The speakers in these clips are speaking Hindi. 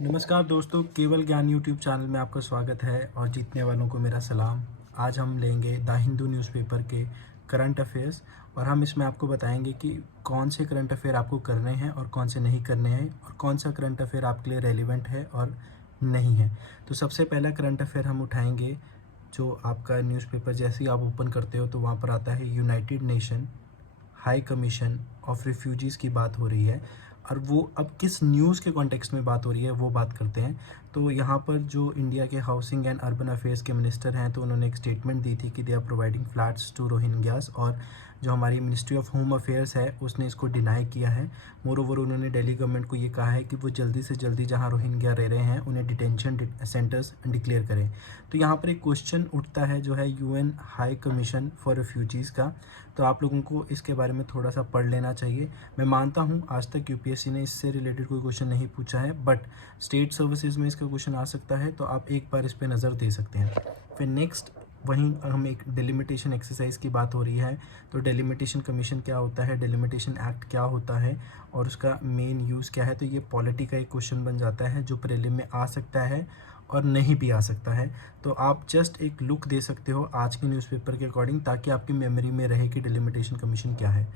नमस्कार दोस्तों, केवल ज्ञान यूट्यूब चैनल में आपका स्वागत है और जीतने वालों को मेरा सलाम। आज हम लेंगे द हिंदू न्यूज़पेपर के करंट अफेयर्स और हम इसमें आपको बताएंगे कि कौन से करंट अफेयर आपको करने हैं और कौन से नहीं करने हैं और कौन सा करंट अफेयर आपके लिए रेलिवेंट है और नहीं है। तो सबसे पहला करंट अफेयर हम उठाएंगे, जो आपका न्यूज़पेपर जैसे ही आप ओपन करते हो तो वहाँ पर आता है United nation high commission of refugees की बात हो रही है। और वो अब किस न्यूज़ के कॉन्टेक्स्ट में बात हो रही है वो बात करते हैं। तो यहाँ पर जो इंडिया के हाउसिंग एंड अर्बन अफेयर्स के मिनिस्टर हैं, तो उन्होंने एक स्टेटमेंट दी थी कि they are providing flats to Rohingyas, और जो हमारी मिनिस्ट्री ऑफ होम अफेयर्स है उसने इसको डिनाई किया है। मोर ओवर उन्होंने दिल्ली गवर्नमेंट को ये कहा है कि वो जल्दी से जल्दी जहाँ रोहिंग्या रह रहे हैं उन्हें डिटेंशन सेंटर्स डिक्लेयर करें। तो यहाँ पर एक क्वेश्चन उठता है जो है UN high commission for refugees का। तो आप लोगों को इसके बारे में थोड़ा सा पढ़ लेना चाहिए। मैं मानता हूँ आज तक यूपीएससी ने इससे रिलेटेड कोई क्वेश्चन नहीं पूछा है, बट स्टेट सर्विसेज में इसका क्वेश्चन आ सकता है, तो आप एक बार इस पर नज़र दे सकते हैं। फिर नेक्स्ट वहीं हम एक डेलिमिटेशन एक्सरसाइज की बात हो रही है। तो डेलिमिटेशन कमीशन क्या होता है, डेलिमिटेशन एक्ट क्या होता है और उसका मेन यूज़ क्या है। तो ये पॉलिटी का एक क्वेश्चन बन जाता है जो प्रीलिम में आ सकता है और नहीं भी आ सकता है। तो आप जस्ट एक लुक दे सकते हो आज के न्यूज़पेपर के अकॉर्डिंग, ताकि आपकी मेमोरी में रहे कि डेलिमिटेशन कमीशन क्या है।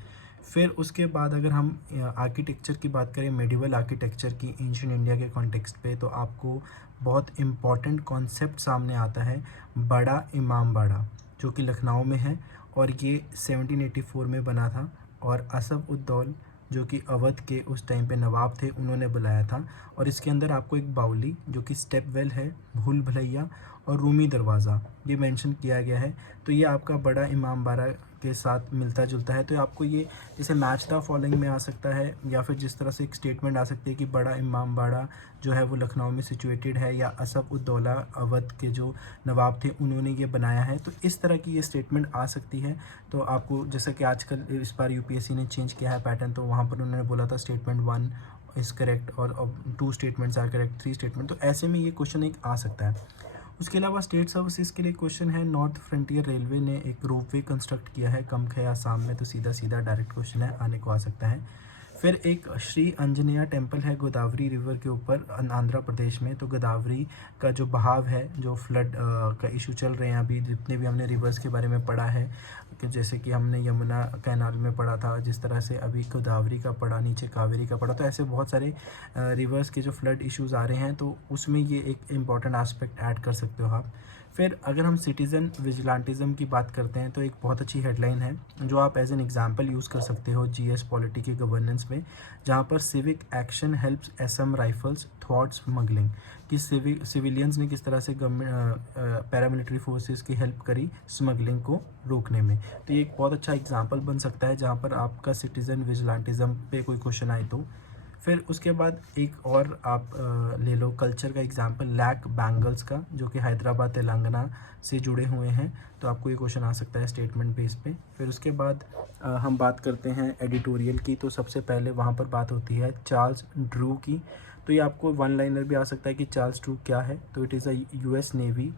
फिर उसके बाद अगर हम आर्किटेक्चर की बात करें, मेडिवल आर्किटेक्चर की एंशिएंट इंडिया के कॉन्टेक्स्ट पे, तो आपको बहुत इम्पॉर्टेंट कॉन्सेप्ट सामने आता है बड़ा इमामबाड़ा, जो कि लखनऊ में है और ये 1784 में बना था। और असफ उद्दौल जो कि अवध के उस टाइम पे नवाब थे, उन्होंने बुलाया था। और इसके अंदर आपको एक बाउली जो कि स्टेप वेल है, भूल भुलैया और रूमी दरवाज़ा ये मेंशन किया गया है। तो ये आपका बड़ा इमामबाड़ा के साथ मिलता जुलता है। तो आपको ये जैसे मैच द फॉलोइंग में आ सकता है, या फिर जिस तरह से एक स्टेटमेंट आ सकती है कि बड़ा इमामबाड़ा जो है वो लखनऊ में सिचुएटेड है, या असफ उद्दौला अवध के जो नवाब थे उन्होंने ये बनाया है। तो इस तरह की ये स्टेटमेंट आ सकती है। तो आपको जैसा कि आजकल इस बार यूपीएससी ने चेंज किया है पैटर्न, तो वहाँ पर उन्होंने बोला था स्टेटमेंट 1 इज़ करेक्ट और 2 स्टेटमेंट्स आर करेक्ट, 3 स्टेटमेंट। तो ऐसे में ये क्वेश्चन एक आ सकता है। उसके अलावा स्टेट सर्विसेज के लिए क्वेश्चन है, नॉर्थ फ्रंटियर रेलवे ने एक रोपवे कंस्ट्रक्ट किया है कमखे आसाम में। तो सीधा सीधा डायरेक्ट क्वेश्चन है, आने को आ सकता है। फिर एक श्री अंजनेया टेम्पल है गोदावरी रिवर के ऊपर आंध्र प्रदेश में। तो गोदावरी का जो बहाव है, जो फ्लड का इशू चल रहे हैं अभी, जितने भी हमने रिवर्स के बारे में पढ़ा है, कि जैसे कि हमने यमुना कैनाल में पढ़ा था, जिस तरह से अभी गोदावरी का पढ़ा, नीचे कावेरी का पढ़ा, तो ऐसे बहुत सारे रिवर्स के जो फ्लड इश्यूज़ आ रहे हैं, तो उसमें ये एक इम्पॉर्टेंट एस्पेक्ट ऐड कर सकते हो आप। फिर अगर हम सिटीज़न विजिलेंटिज़म की बात करते हैं, तो एक बहुत अच्छी हेडलाइन है जो आप एज एन एग्जांपल यूज़ कर सकते हो जीएस पॉलिटी की गवर्नेंस में, जहाँ पर civic action helps Assam Rifles थ्वाट स्मगलिंग, कि सिविलियंस ने किस तरह से पैरामिलिट्री फोर्सेस की हेल्प करी स्मगलिंग को रोकने में। तो ये एक बहुत अच्छा एग्जांपल बन सकता है जहाँ पर आपका सिटीज़न विजिलेंटिज़म पे कोई क्वेश्चन आए तो। फिर उसके बाद एक और आप ले लो कल्चर का एग्जांपल, लैक बैंगल्स का, जो कि हैदराबाद तेलंगाना से जुड़े हुए हैं। तो आपको ये क्वेश्चन आ सकता है स्टेटमेंट बेस पे। फिर उसके बाद हम बात करते हैं एडिटोरियल की। तो सबसे पहले वहाँ पर बात होती है चार्ल्स ड्रू की। तो ये आपको वन लाइनर भी आ सकता है कि चार्ल्स ड्रू क्या है। तो it is a US navy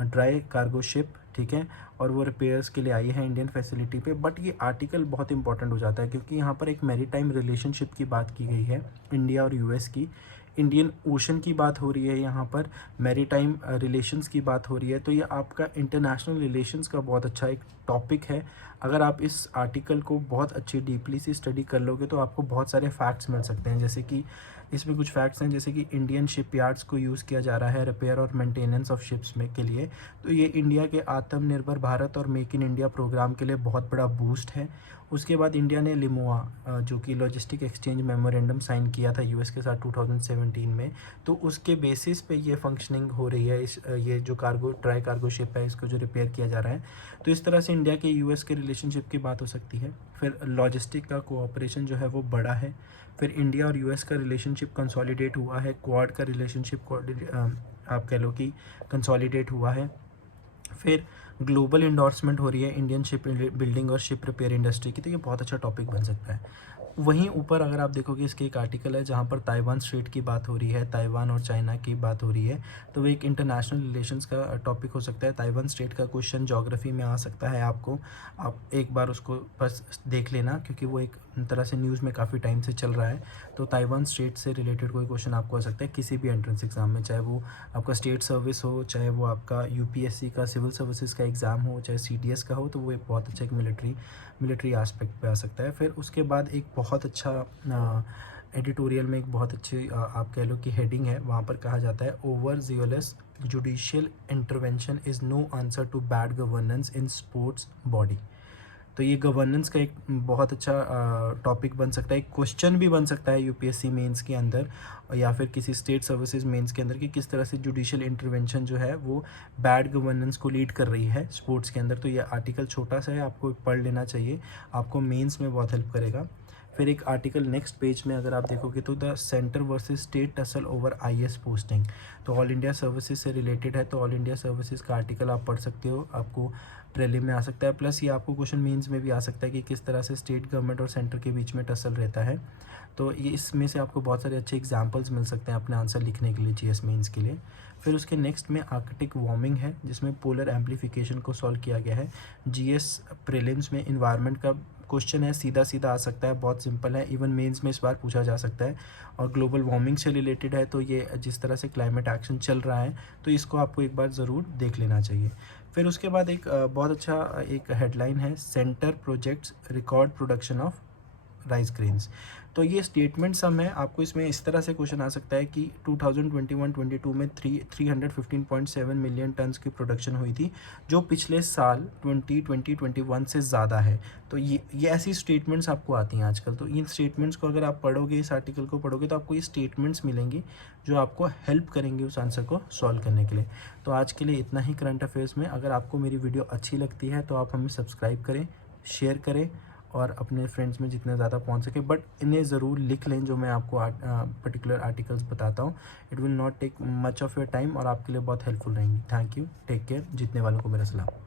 dry cargo ship, ठीक है, और वो रिपेयर्स के लिए आई है इंडियन फैसिलिटी पे। बट ये आर्टिकल बहुत इंपॉर्टेंट हो जाता है क्योंकि यहाँ पर एक मैरीटाइम रिलेशनशिप की बात की गई है इंडिया और यूएस की। इंडियन ओशन की बात हो रही है यहाँ पर, मैरीटाइम रिलेशंस की बात हो रही है। तो ये आपका इंटरनेशनल रिलेशंस का बहुत अच्छा एक टॉपिक है। अगर आप इस आर्टिकल को बहुत अच्छी डीपली से स्टडी कर लोगे तो आपको बहुत सारे फैक्ट्स मिल सकते हैं। जैसे कि इसमें कुछ फैक्ट्स हैं, जैसे कि इंडियन शिपयार्ड्स को यूज़ किया जा रहा है रिपेयर और मेंटेनेंस ऑफ शिप्स में के लिए। तो ये इंडिया के आत्मनिर्भर भारत और मेक इन इंडिया प्रोग्राम के लिए बहुत बड़ा बूस्ट है। उसके बाद इंडिया ने लिमोआ जो कि लॉजिस्टिक एक्सचेंज मेमोरेंडम साइन किया था यूएस के साथ 2017 में। तो उसके बेसिस पे ये फंक्शनिंग हो रही है। ये जो कार्गो ड्राई कार्गो शिप है, इसको जो रिपेयर किया जा रहा है। तो इस तरह से इंडिया के यूएस के रिलेशनशिप की बात हो सकती है। फिर लॉजिस्टिक का कोऑपरेशन जो है वो बड़ा है। फिर इंडिया और यूएस का रिलेशनशिप कंसोलिडेट हुआ है। क्वाड का रिलेशनशिप आप कह लो कि कंसोलिडेट हुआ है। फिर ग्लोबल इंडोर्समेंट हो रही है इंडियन शिप बिल्डिंग और शिप रिपेयर इंडस्ट्री की। तो ये बहुत अच्छा टॉपिक बन सकता है। वहीं ऊपर अगर आप देखोगे इसके एक आर्टिकल है जहाँ पर ताइवान स्ट्रेट की बात हो रही है, ताइवान और चाइना की बात हो रही है, तो वो एक इंटरनेशनल रिलेशंस का टॉपिक हो सकता है। ताइवान स्ट्रेट का क्वेश्चन ज्योग्राफी में आ सकता है आपको, आप एक बार उसको बस देख लेना, क्योंकि वो एक तरह से न्यूज़ में काफ़ी टाइम से चल रहा है। तो ताइवान स्ट्रेट से रिलेटेड कोई क्वेश्चन आपको आ सकता है किसी भी एंट्रेंस एग्ज़ाम में, चाहे वो आपका स्टेट सर्विस हो, चाहे वो आपका यूपीएससी का सिविल सर्विसेज का एग्ज़ाम हो, चाहे सीडीएस का हो, तो वो एक बहुत अच्छा एक मिलिट्री एस्पेक्ट पे आ सकता है। फिर उसके बाद एक बहुत अच्छा एडिटोरियल में एक बहुत अच्छी आप कह लो कि हेडिंग है, वहाँ पर कहा जाता है over zealous judicial intervention is no answer to bad governance in sports body. तो ये गवर्नेंस का एक बहुत अच्छा टॉपिक बन सकता है, एक क्वेश्चन भी बन सकता है यूपीएससी मेंस के अंदर या फिर किसी स्टेट सर्विसेज मेंस के अंदर, कि किस तरह से जुडिशियल इंटरवेंशन जो है वो बैड गवर्नेंस को लीड कर रही है स्पोर्ट्स के अंदर। तो ये आर्टिकल छोटा सा है, आपको पढ़ लेना चाहिए, आपको मेंस में बहुत हेल्प करेगा। फिर एक आर्टिकल नेक्स्ट पेज में अगर आप देखोगे तो the centre versus state tussle over IAS posting, तो ऑल इंडिया सर्विसेज से रिलेटेड है, तो ऑल इंडिया सर्विसेज का आर्टिकल आप पढ़ सकते हो, आपको प्रीलिम में आ सकता है, प्लस ये आपको क्वेश्चन मीन्स में भी आ सकता है कि किस तरह से स्टेट गवर्नमेंट और सेंटर के बीच में टसल रहता है। तो ये इसमें से आपको बहुत सारे अच्छे एग्जांपल्स मिल सकते हैं अपने आंसर लिखने के लिए जीएस मेंस के लिए। फिर उसके नेक्स्ट में आर्कटिक वार्मिंग है, जिसमें पोलर एम्प्लीफिकेशन को सॉल्व किया गया है। जीएस प्रीलिम्स में इन्वायरमेंट का क्वेश्चन है, सीधा सीधा आ सकता है, बहुत सिंपल है, इवन मेंस में इस बार पूछा जा सकता है, और ग्लोबल वार्मिंग से रिलेटेड है। तो ये जिस तरह से क्लाइमेट एक्शन चल रहा है, तो इसको आपको एक बार ज़रूर देख लेना चाहिए। फिर उसके बाद एक बहुत अच्छा एक हेडलाइन है, centre projects record production of rice grains. तो ये स्टेटमेंट सम है, आपको इसमें इस तरह से क्वेश्चन आ सकता है कि 2021-22 में 315.7 मिलियन टन्स की प्रोडक्शन हुई थी, जो पिछले साल 2020-21 से ज़्यादा है। तो ये ऐसी स्टेटमेंट्स आपको आती हैं आजकल। तो इन स्टेटमेंट्स को अगर आप पढ़ोगे, इस आर्टिकल को पढ़ोगे, तो आपको ये स्टेटमेंट्स मिलेंगी जो आपको हेल्प करेंगे उस आंसर को सॉल्व करने के लिए। तो आज के लिए इतना ही करंट अफेयर्स में। अगर आपको मेरी वीडियो अच्छी लगती है तो आप हमें सब्सक्राइब करें, शेयर करें और अपने फ्रेंड्स में जितने ज़्यादा पहुंच सके, बट इन्हें ज़रूर लिख लें जो मैं आपको पर्टिकुलर आर्टिकल्स बताता हूं। It will not take much of your time और आपके लिए बहुत हेल्पफुल रहेंगी। थैंक यू, टेक केयर, जीतने वालों को मेरा सलाम।